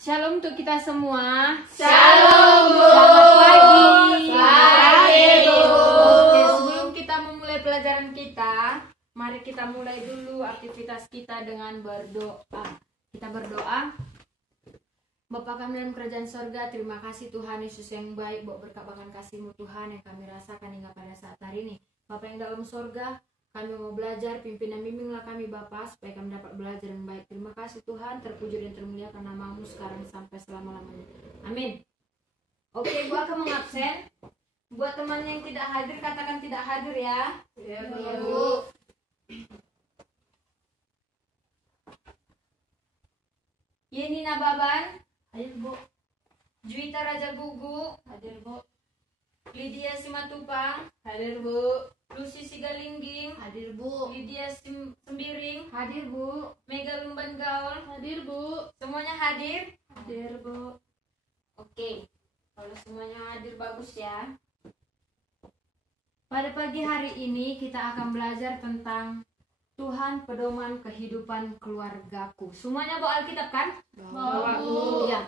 Shalom untuk kita semua. Shalom, Bu. Selamat pagi. Pagi, Bu. Oke, sebelum kita memulai pelajaran kita, mari kita mulai dulu aktivitas kita dengan berdoa. Kita berdoa. Bapa kami dalam kerajaan sorga, terima kasih Tuhan Yesus yang baik, buat berkat bahkan kasih-Mu Tuhan yang kami rasakan hingga pada saat hari ini. Bapa yang dalam sorga, kami mau belajar, pimpin dan bimbinglah kami Bapa, supaya kami dapat belajar yang baik. Terima kasih Tuhan, terpuji dan termuliakan nama-Mu sekarang sampai selama-lamanya. Amin. Oke, Bu akan mengabsen. Buat teman yang tidak hadir, katakan tidak hadir ya. Ya, Bu. Yeni Nababan, Hadir, Bu. Juwita Raja Gugu, Hadir, Bu. Lydia Simatupang, Hadir, Bu. Lucy Sigalingging, Hadir, Bu. Lydia Sembiring, Hadir, Bu. Mega Lumban Gaul. Hadir, Bu. Semuanya hadir? Hadir, Bu. Oke, kalau semuanya hadir bagus ya. Pada pagi hari ini kita akan belajar tentang Tuhan pedoman kehidupan keluargaku. Semuanya bawa Alkitab kan? Bawa, Bu. Ya.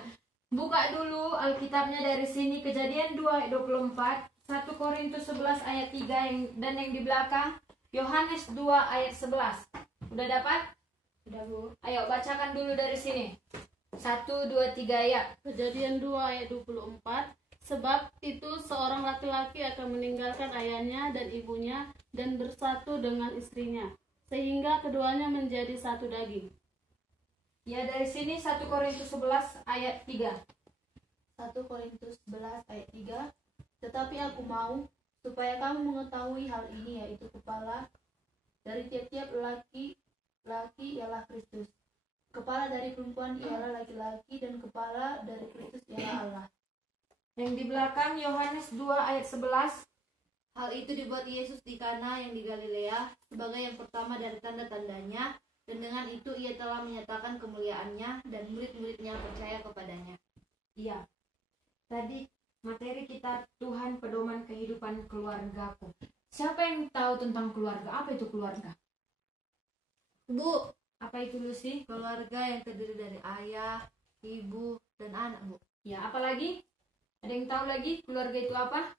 Buka dulu Alkitabnya dari sini, Kejadian 2 ayat 24, 1 Korintus 11 ayat 3 dan yang di belakang Yohanes 2 ayat 11. Udah dapat? Sudah, Bu. Ayo bacakan dulu dari sini. 1, 2, 3 ya. Kejadian 2 ayat 24. Sebab itu seorang laki-laki akan meninggalkan ayahnya dan ibunya dan bersatu dengan istrinya, sehingga keduanya menjadi satu daging. Ya, dari sini 1 Korintus 11 ayat 3. 1 Korintus 11 ayat 3. Tetapi aku mau supaya kamu mengetahui hal ini, yaitu kepala dari tiap-tiap laki ialah Kristus. Kepala dari perempuan ialah laki-laki, dan kepala dari Kristus ialah Allah. Yang di belakang Yohanes 2 ayat 11. Hal itu dibuat Yesus di Kana yang di Galilea sebagai yang pertama dari tanda-tandanya, dan dengan itu ia telah menyatakan kemuliaannya dan murid-muridnya percaya kepadanya. Iya. Tadi materi kita Tuhan pedoman kehidupan keluargaku. Siapa yang tahu tentang keluarga? Apa itu keluarga? Bu, Apa itu Lucy? keluarga yang terdiri dari ayah, ibu, dan anak, Bu. Ya, apa lagi? Ada yang tahu lagi keluarga itu apa?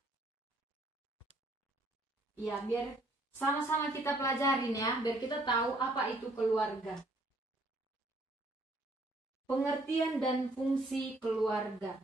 Ya, biar sama-sama kita pelajarin ya, biar kita tahu apa itu keluarga. Pengertian dan fungsi keluarga.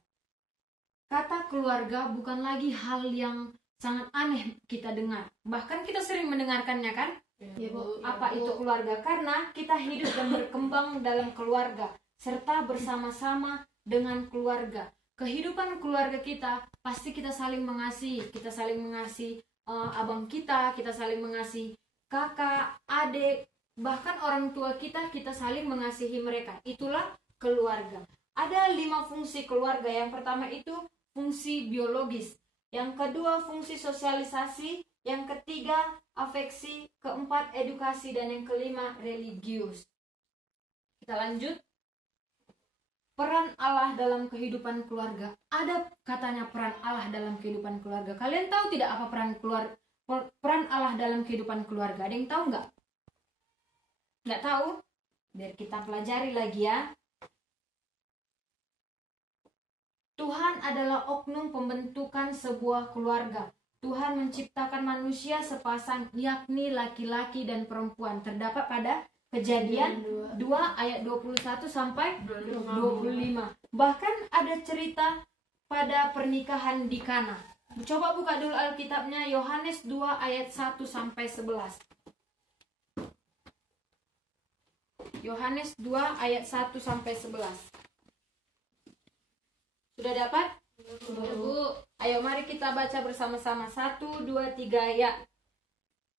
Kata keluarga bukan lagi hal yang sangat aneh kita dengar. Bahkan kita sering mendengarkannya kan? Ya, Bu. Apa itu keluarga? Karena kita hidup dan berkembang dalam keluarga, serta bersama-sama dengan keluarga. Kehidupan keluarga kita, pasti kita saling mengasihi. Kita saling mengasihi abang kita saling mengasihi kakak, adik, bahkan orang tua kita saling mengasihi mereka. Itulah keluarga. Ada 5 fungsi keluarga. Yang pertama itu fungsi biologis, yang kedua fungsi sosialisasi, yang ketiga afeksi, keempat edukasi, dan yang kelima religius. Kita lanjut. Peran Allah dalam kehidupan keluarga. Ada katanya peran Allah dalam kehidupan keluarga. Kalian tahu tidak apa peran Allah dalam kehidupan keluarga? Ada yang tahu nggak? Nggak tahu? Biar kita pelajari lagi ya. Tuhan adalah oknum pembentukan sebuah keluarga. Tuhan menciptakan manusia sepasang, yakni laki-laki dan perempuan. Terdapat pada Kejadian 2 ayat 21 sampai 25. Bahkan ada cerita pada pernikahan di Kana. Coba buka dulu Alkitabnya, Yohanes 2 ayat 1 sampai 11. Yohanes 2 ayat 1 sampai 11. Sudah dapat? Sudah, Bu. Ayo mari kita baca bersama-sama. 1, 2, 3 ya.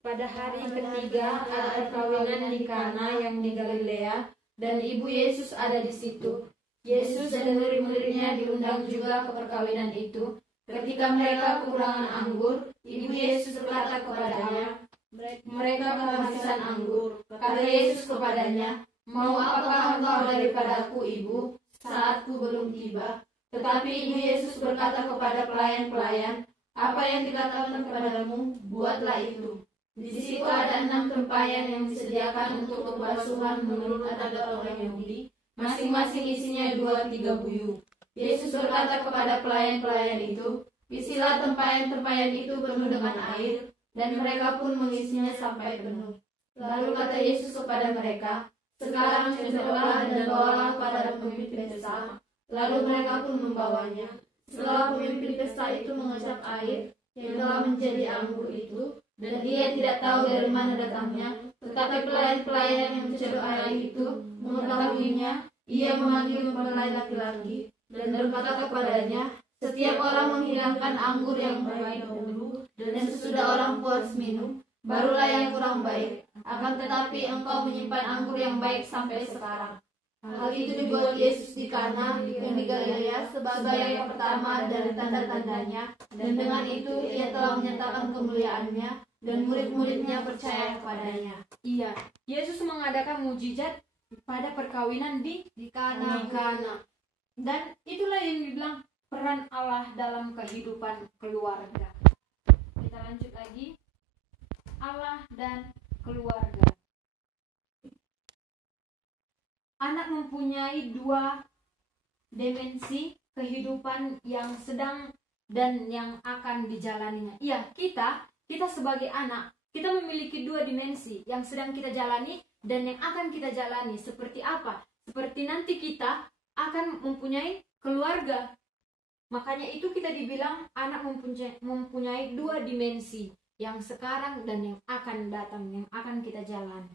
Pada hari ketiga ada perkawinan di Kana yang di Galilea, dan ibu Yesus ada di situ. Yesus dan murid-muridnya diundang juga ke perkawinan itu. Ketika mereka kekurangan anggur, ibu Yesus berkata kepadanya, mereka kehabisan anggur. Kata Yesus kepadanya, mau apakah engkau daripadaku, ibu? Saatku belum tiba. Tetapi ibu Yesus berkata kepada pelayan-pelayan, apa yang dikatakan kepadamu, buatlah itu. Di situ ada 6 tempayan yang disediakan untuk pembasuhan menurut adat orang Yahudi. masing-masing isinya 2-3 buyu. Yesus berkata kepada pelayan-pelayan itu, "Isilah tempayan-tempayan itu penuh dengan air," dan mereka pun mengisinya sampai penuh. Lalu kata Yesus kepada mereka, "Sekarang cenderlah dan bawalah kepada pemimpin pesta." Lalu mereka pun membawanya. Setelah pemimpin pesta itu mengecap air yang telah menjadi anggur itu, dan ia tidak tahu dari mana datangnya, tetapi pelayan-pelayan yang mencelup air itu mengetahuinya, ia memanggil mempelai laki-laki dan berkata kepadanya, "Setiap orang menghilangkan anggur yang baik dahulu, dan sesudah orang puas minum, barulah yang kurang baik. Akan tetapi engkau menyimpan anggur yang baik sampai sekarang." Hal itu dibuat Yesus di Kana yang di Galilea sebagai yang pertama dari tanda-tandanya, dan dengan itu ia telah menyatakan kemuliaannya, dan murid-muridnya percaya kepadanya. Iya, Yesus mengadakan mujizat pada perkawinan di Kana. Dan itulah yang dibilang peran Allah dalam kehidupan keluarga. Kita lanjut lagi. Allah dan keluarga. Anak mempunyai 2 dimensi kehidupan yang sedang dan yang akan dijalaninya. Iya, kita sebagai anak, kita memiliki 2 dimensi yang sedang kita jalani dan yang akan kita jalani. Seperti apa? Seperti nanti kita akan mempunyai keluarga. Makanya itu kita dibilang anak mempunyai 2 dimensi, yang sekarang dan yang akan datang, yang akan kita jalani.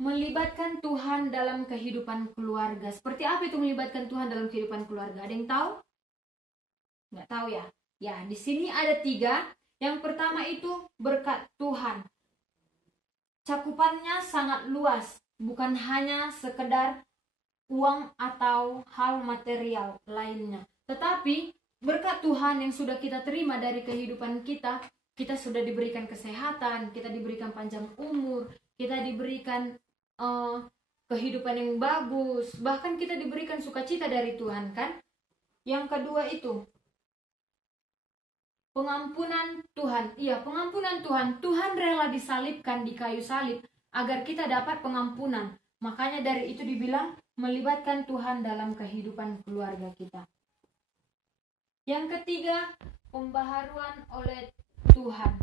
Melibatkan Tuhan dalam kehidupan keluarga. Seperti apa itu melibatkan Tuhan dalam kehidupan keluarga? Ada yang tahu? Nggak tahu ya? Ya, di sini ada 3. Yang pertama itu berkat Tuhan. Cakupannya sangat luas, bukan hanya sekedar uang atau hal material lainnya. Tetapi berkat Tuhan yang sudah kita terima dari kehidupan kita, kita sudah diberikan kesehatan, kita diberikan panjang umur, kita diberikan kehidupan yang bagus, bahkan kita diberikan sukacita dari Tuhan, kan? Yang kedua itu pengampunan Tuhan. Iya, pengampunan Tuhan. Tuhan rela disalibkan di kayu salib agar kita dapat pengampunan. Makanya dari itu dibilang melibatkan Tuhan dalam kehidupan keluarga kita. Yang ketiga, pembaharuan oleh Tuhan.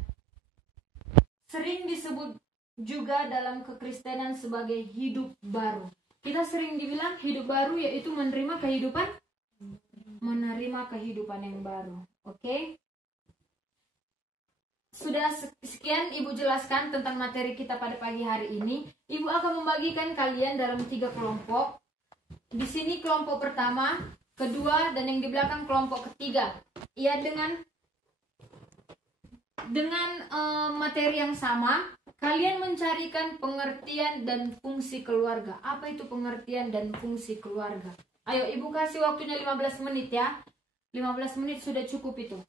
Sering disebut juga dalam kekristenan sebagai hidup baru. Kita sering dibilang hidup baru yaitu menerima kehidupan yang baru. Oke? Sudah sekian Ibu jelaskan tentang materi kita pada pagi hari ini. Ibu akan membagikan kalian dalam 3 kelompok. Di sini kelompok pertama, kedua, dan yang di belakang kelompok ketiga. Ia dengan materi yang sama. Kalian mencarikan pengertian dan fungsi keluarga. Apa itu pengertian dan fungsi keluarga? Ayo Ibu kasih waktunya 15 menit ya. 15 menit sudah cukup itu.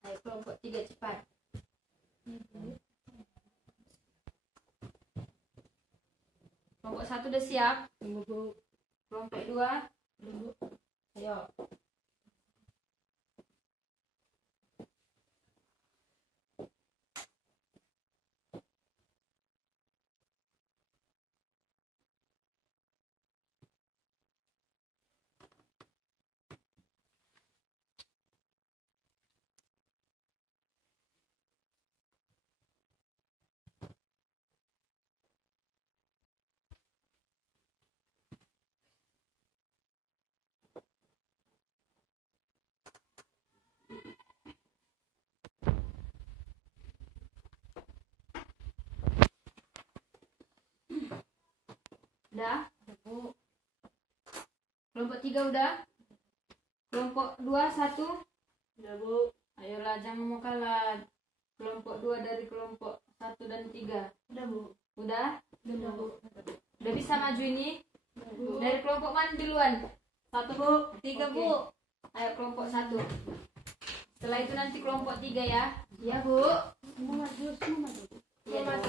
Ayo kelompok 3 cepat. Kelompok 1 udah siap? Kelompok 2 ayo. Udah? Bu. Kelompok 3 udah? Kelompok 2 1? Udah, Bu. Ayolah, jangan mau kalah. Kelompok 2 dari kelompok 1 dan 3. Udah, Bu. Udah? Udah, Bu. Udah bisa maju ini? Bu. Dari kelompok mana duluan? 1, Bu. 3, Oke. Bu. Ayo kelompok 1. Setelah itu nanti kelompok 3 ya. Iya, Bu. Semua maju, semua maju. Iya, Maju.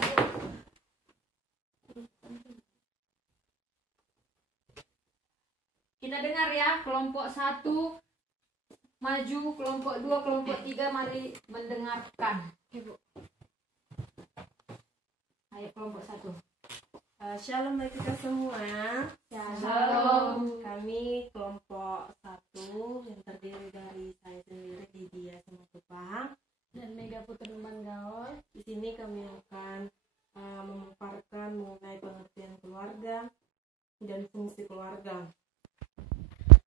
kita dengar ya, kelompok 1 maju, kelompok 2, kelompok 3 mari mendengarkan. Ayo kelompok 1. Shalom bagi kita semua. Shalom. Kami kelompok 1 yang terdiri dari saya sendiri Lydia Semakupang. Dan Mega Putri Manggao. Di sini kami akan memaparkan mengenai pengertian keluarga dan fungsi keluarga.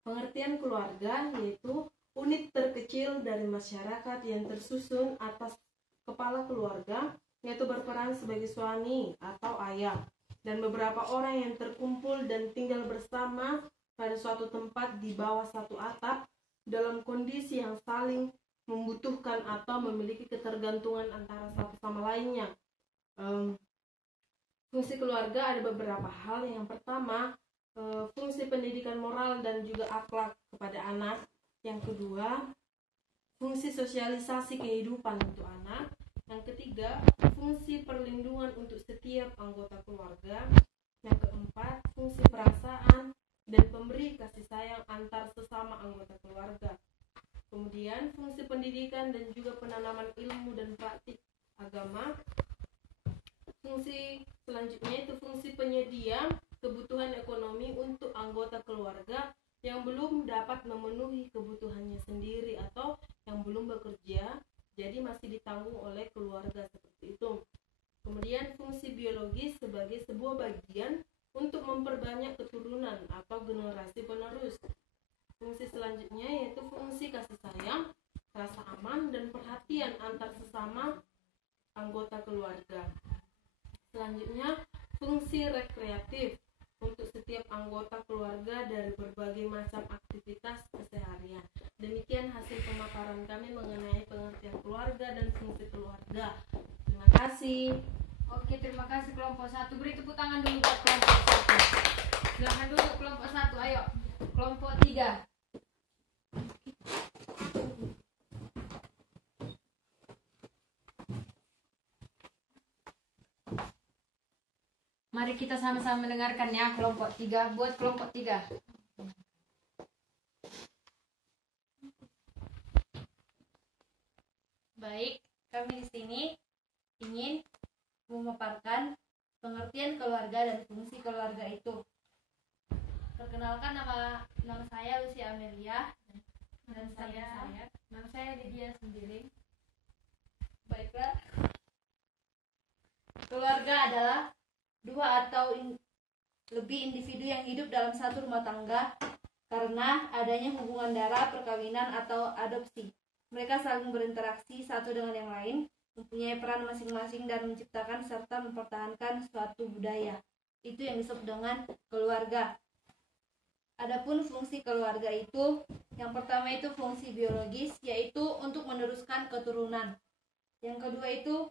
Pengertian keluarga yaitu unit terkecil dari masyarakat yang tersusun atas kepala keluarga, yaitu berperan sebagai suami atau ayah, dan beberapa orang yang terkumpul dan tinggal bersama pada suatu tempat di bawah satu atap dalam kondisi yang saling membutuhkan atau memiliki ketergantungan antara satu sama lainnya. Fungsi keluarga ada beberapa hal. Yang pertama, fungsi pendidikan moral dan juga akhlak kepada anak. Yang kedua, fungsi sosialisasi kehidupan untuk anak. Yang ketiga, fungsi perlindungan untuk setiap anggota keluarga. Yang keempat, fungsi perasaan dan pemberi kasih sayang antar sesama anggota keluarga. Kemudian, fungsi pendidikan dan juga penanaman ilmu dan praktik agama. Fungsi selanjutnya itu fungsi penyedia kebutuhan ekonomi untuk anggota keluarga yang belum dapat memenuhi kebutuhannya sendiri atau yang belum bekerja, jadi masih ditanggung oleh keluarga seperti itu. Kemudian fungsi biologis sebagai sebuah bagian untuk memperbanyak keturunan atau generasi penerus. Fungsi selanjutnya yaitu fungsi kasih sayang, rasa aman dan perhatian antar sesama anggota keluarga. Selanjutnya fungsi rekreatif untuk setiap anggota keluarga dari berbagai macam aktivitas keseharian. Demikian hasil pemaparan kami mengenai pengertian keluarga dan fungsi keluarga. Terima kasih. Oke, terima kasih kelompok 1. Beri tepuk tangan dulu buat kelompok 1. Silahkan dulu kelompok 1, ayo. Kelompok 3. Mari kita sama-sama mendengarkan ya kelompok 3. Buat kelompok 3. Baik, kami di sini ingin memaparkan pengertian keluarga dan fungsi keluarga itu. Perkenalkan, nama saya Lucy Amelia dan nama saya Lydia Sembiring. Baiklah, keluarga adalah dua atau lebih individu yang hidup dalam satu rumah tangga karena adanya hubungan darah, perkawinan, atau adopsi. Mereka saling berinteraksi satu dengan yang lain, mempunyai peran masing-masing dan menciptakan serta mempertahankan suatu budaya. Itu yang disebut dengan keluarga. Adapun fungsi keluarga itu, yang pertama itu fungsi biologis, yaitu untuk meneruskan keturunan. Yang kedua itu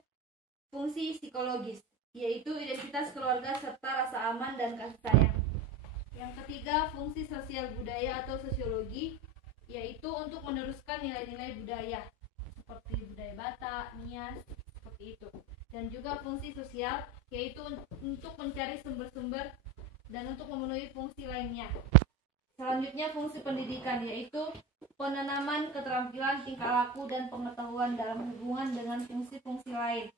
fungsi psikologis, yaitu identitas keluarga serta rasa aman dan kasih sayang. Yang ketiga, fungsi sosial budaya atau sosiologi, yaitu untuk meneruskan nilai-nilai budaya seperti budaya Batak, Nias, seperti itu. Dan juga fungsi sosial, yaitu untuk mencari sumber-sumber dan untuk memenuhi fungsi lainnya. Selanjutnya fungsi pendidikan, yaitu penanaman keterampilan, tingkah laku, dan pengetahuan dalam hubungan dengan fungsi-fungsi lain.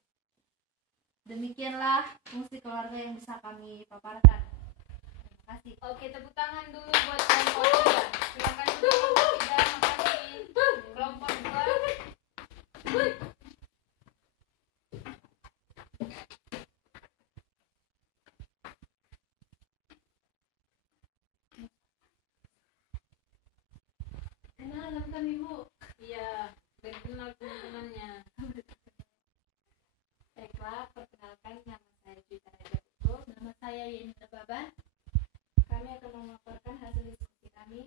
Demikianlah fungsi keluarga yang bisa kami paparkan. Terima kasih. Oke, tepuk tangan dulu buat kelompok 3. Silakan dulu kelompok 3, makasih. Kelompok 2. Kenalan kami, Bu. Iya, dan kenal teman-temannya. Baiklah, perkenalkan, nama saya Juwita Raja Putu. Nama saya Yeni Baban. kami akan memaparkan hasil diskusi kami.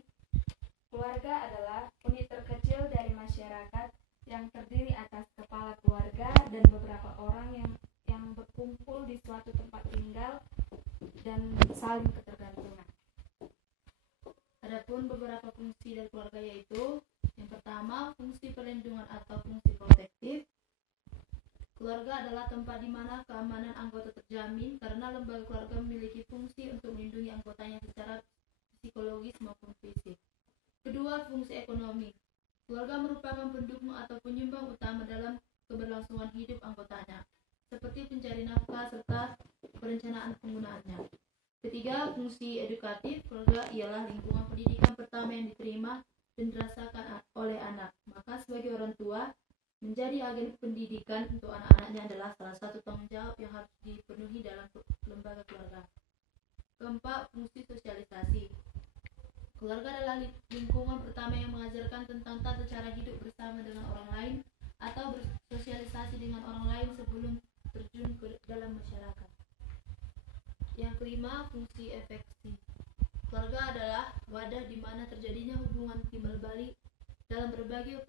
Keluarga adalah unit terkecil dari masyarakat yang terdiri atas kepala keluarga dan beberapa orang yang berkumpul di suatu tempat tinggal dan saling ketergantungan. Adapun beberapa fungsi dari keluarga yaitu yang pertama, fungsi perlindungan atau fungsi protektif. Keluarga adalah tempat di mana keamanan anggota terjamin karena lembaga keluarga memiliki fungsi untuk melindungi anggotanya secara psikologis maupun fisik. Kedua, fungsi ekonomi. Keluarga merupakan pendukung atau penyumbang utama dalam keberlangsungan hidup anggotanya, seperti pencari nafkah serta perencanaan penggunaannya. Ketiga, fungsi edukatif. Keluarga ialah lingkungan pendidikan pertama yang diterima dan dirasakan oleh anak. Maka sebagai orang tua, menjadi agen pendidikan untuk anak-anaknya adalah salah satu tanggung jawab yang harus dipenuhi dalam lembaga keluarga. Keempat, fungsi sosialisasi. Keluarga adalah lingkungan pertama yang mengajarkan tentang tata cara hidup bersama dengan orang lain atau bersosialisasi dengan orang lain sebelum terjun ke dalam masyarakat. Yang kelima, fungsi afeksi. Keluarga adalah wadah di mana terjadinya hubungan timbal balik dalam berbagai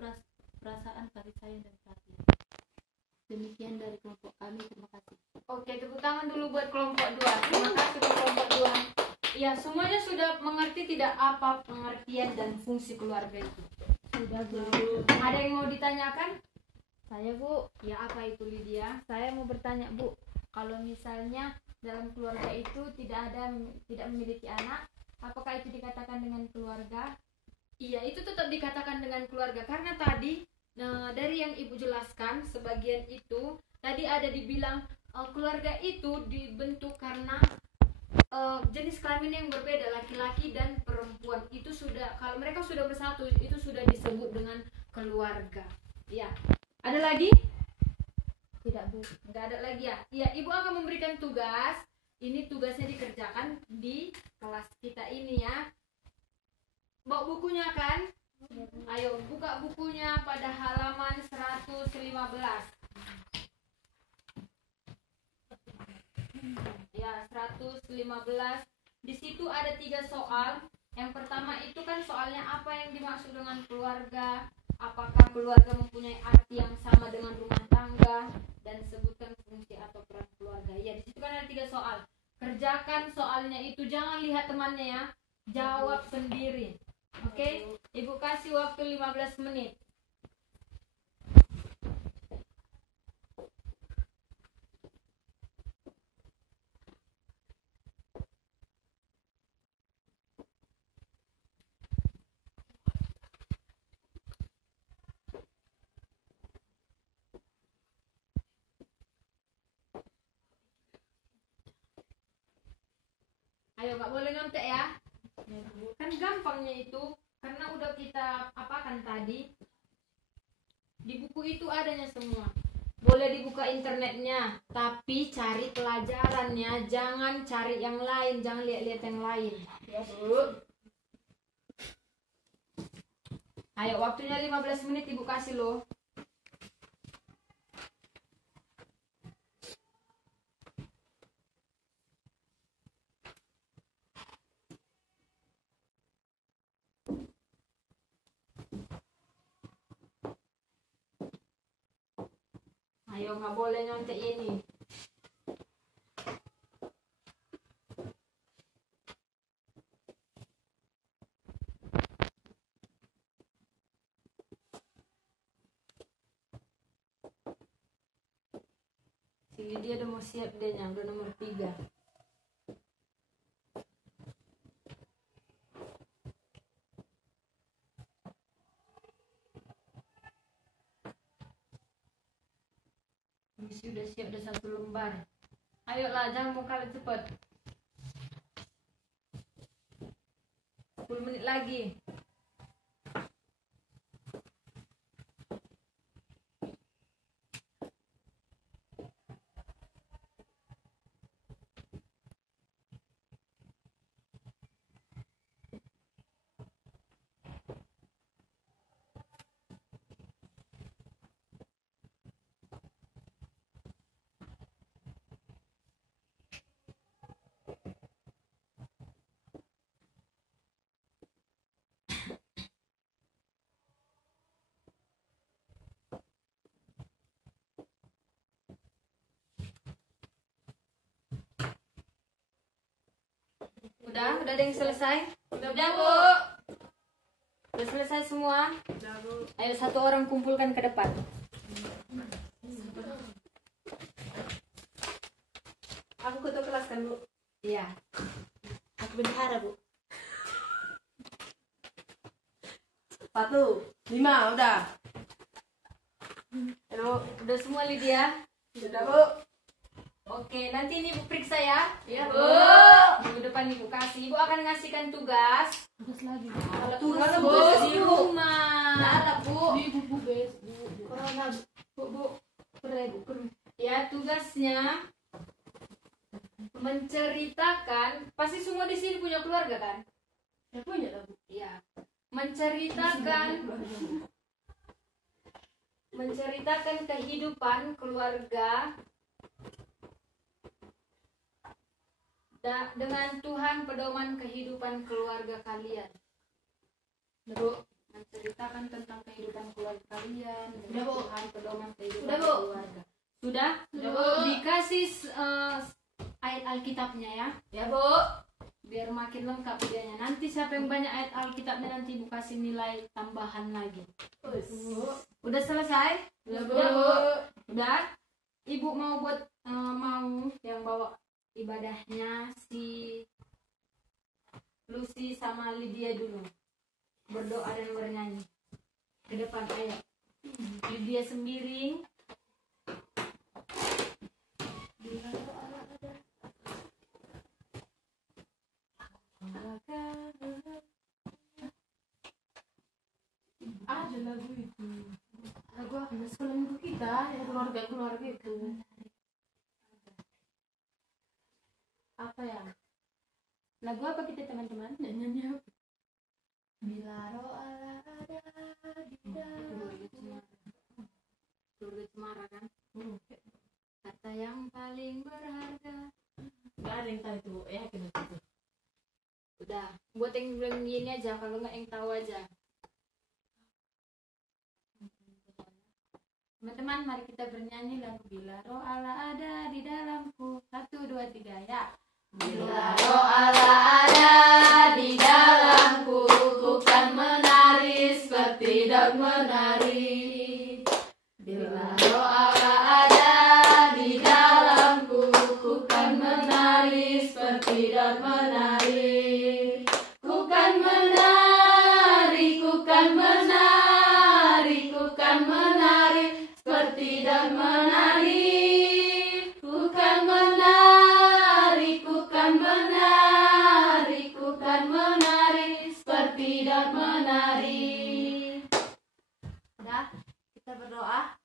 perasaan kasih sayang dan perhatian. Demikian dari kelompok kami, terima kasih. Oke, tepuk tangan dulu buat kelompok 2. Terima kasih buat kelompok 2. Ya, semuanya sudah mengerti tidak apa pengertian dan fungsi keluarga itu? Sudah, Bu. Ada yang mau ditanyakan? Saya, Bu. Ya, apa itu Lydia? Saya mau bertanya, Bu. Kalau misalnya dalam keluarga itu tidak memiliki anak, apakah itu dikatakan dengan keluarga? Iya, itu tetap dikatakan dengan keluarga karena tadi dari yang Ibu jelaskan sebagian itu tadi ada dibilang keluarga itu dibentuk karena jenis kelamin yang berbeda, laki-laki dan perempuan. Itu sudah, kalau mereka sudah bersatu itu sudah disebut dengan keluarga. Ya. Ada lagi? Tidak, Bu. Enggak ada lagi ya. Ya, Ibu akan memberikan tugas. Ini tugasnya dikerjakan di kelas kita ini ya. Bawa bukunya kan? Ayo buka bukunya pada halaman 115. Ya, 115. Di situ ada 3 soal. Yang pertama itu kan soalnya apa yang dimaksud dengan keluarga? Apakah keluarga mempunyai arti yang sama dengan rumah tangga? Dan sebutkan fungsi atau peran keluarga. Ya, di situ kan ada 3 soal. Kerjakan soalnya itu, jangan lihat temannya ya. Jawab sendiri. Oke, Ibu kasih waktu 15 menit. Ayo, nggak boleh nyontek ya. Kan gampangnya itu karena udah kita apakan tadi. Di buku itu adanya semua. Boleh dibuka internetnya, tapi cari pelajarannya, jangan cari yang lain, jangan lihat-lihat yang lain. Ya, Bu. Ayo, waktunya 15 menit Ibu kasih loh. Ayo, nggak boleh nyontek ini. Si Lydia udah mau siap deh, udah nomor 3. Misi udah siap, udah 1 lembar. Ayolah, jangan mau kalah cepet. 10 menit lagi. Udah ada yang selesai? Udah, Bu. Udah selesai semua? Udah, Bu. Ayo satu orang kumpulkan ke depan. Aku ketua kelas kan, Bu? Iya. Aku bendahara, Bu. 1, 5, udah. Ayo, udah semua Lydia? Udah, Bu. Oke, nanti ini Ibu periksa ya. Iya, Bu. Minggu depan Ibu kasih. Ibu akan ngasihkan tugas. Tugas lagi. Tugas Bu. di rumah. Nggak ada, Bu. Bu, guys, Bu. Corona, Bu. Ya, tugasnya menceritakan. Pasti semua di sini punya keluarga kan? Ya punya lah, Bu. Iya. Menceritakan kehidupan keluarga dengan Tuhan pedoman kehidupan keluarga kalian. Bu. Menceritakan tentang kehidupan keluarga kalian Udah, dengan Bu. Tuhan pedoman kehidupan Udah, Bu. keluarga. Sudah? Udah, Bu. Dikasih ayat Alkitabnya ya, Ya, Bu. biar makin lengkap videonya. Nanti siapa yang banyak ayat Alkitabnya nanti Ibu kasih nilai tambahan lagi. Bu. Udah selesai? Udah, Bu. Udah, Bu. Udah? Ibu mau buat mau yang bawa ibadahnya si Lucy sama Lydia dulu. Berdoa dan bernyanyi. Ke depan ayo. Lydia sembiring. Ada lagu itu. Lagu apa? Sekolah minggu kita, yang keluarga-keluarga itu. Apa ya? Lagu apa kita teman-teman? Nyanyi apa? Bila roh Allah ada di dalam. Keluarga Cemara kan? Kata yang paling berharga. Gak ada yang tahu itu, Bu. Ya, yakin itu. Udah, buat yang belum gini aja, kalau nggak yang tahu aja. Teman-teman, mari kita bernyanyi lagu Bila Roh Allah ada di dalamku. 1, 2, 3 ya. Bila roh Allah ada di dalamku, ku kan menari seperti daun menari. Bila roh Allah ada di dalamku, ku kan menari seperti daun menari. Ku kan menari, ku kan menari, ku kan menari seperti daun menari. Ku kan menari, ku kan menari, ku kan menari seperti daun menari. Udah, kita berdoa.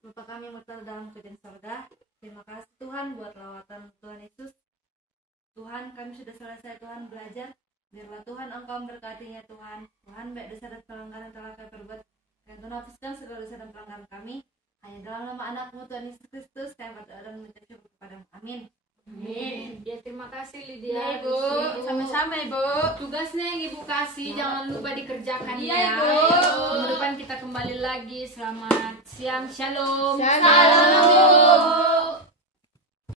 Bapa kami yang berada dalam kerajaan surga, terima kasih Tuhan buat lawatan Tuhan Yesus. Tuhan, kami sudah selesai Tuhan belajar. Biarlah Tuhan Engkau memberkatinya Tuhan. Tuhan, baik dosa dan pelanggaran yang telah kami perbuat, dan Tuhan hapuskan segala dosa dan pelanggaran kami. Hanya dalam nama anakmu Tuhan Yesus Kristus, kami berdoa dan mengucap syukur kepadamu. Amin. Amin. Ya, terima kasih Lydia. Ya, Ibu. Lucy. Sama-sama, Ibu. Tugasnya yang Ibu kasih jangan lupa dikerjakan Iya, ya. Ibu. Minggu depan kita kembali lagi. Selamat siang, shalom. Shalom.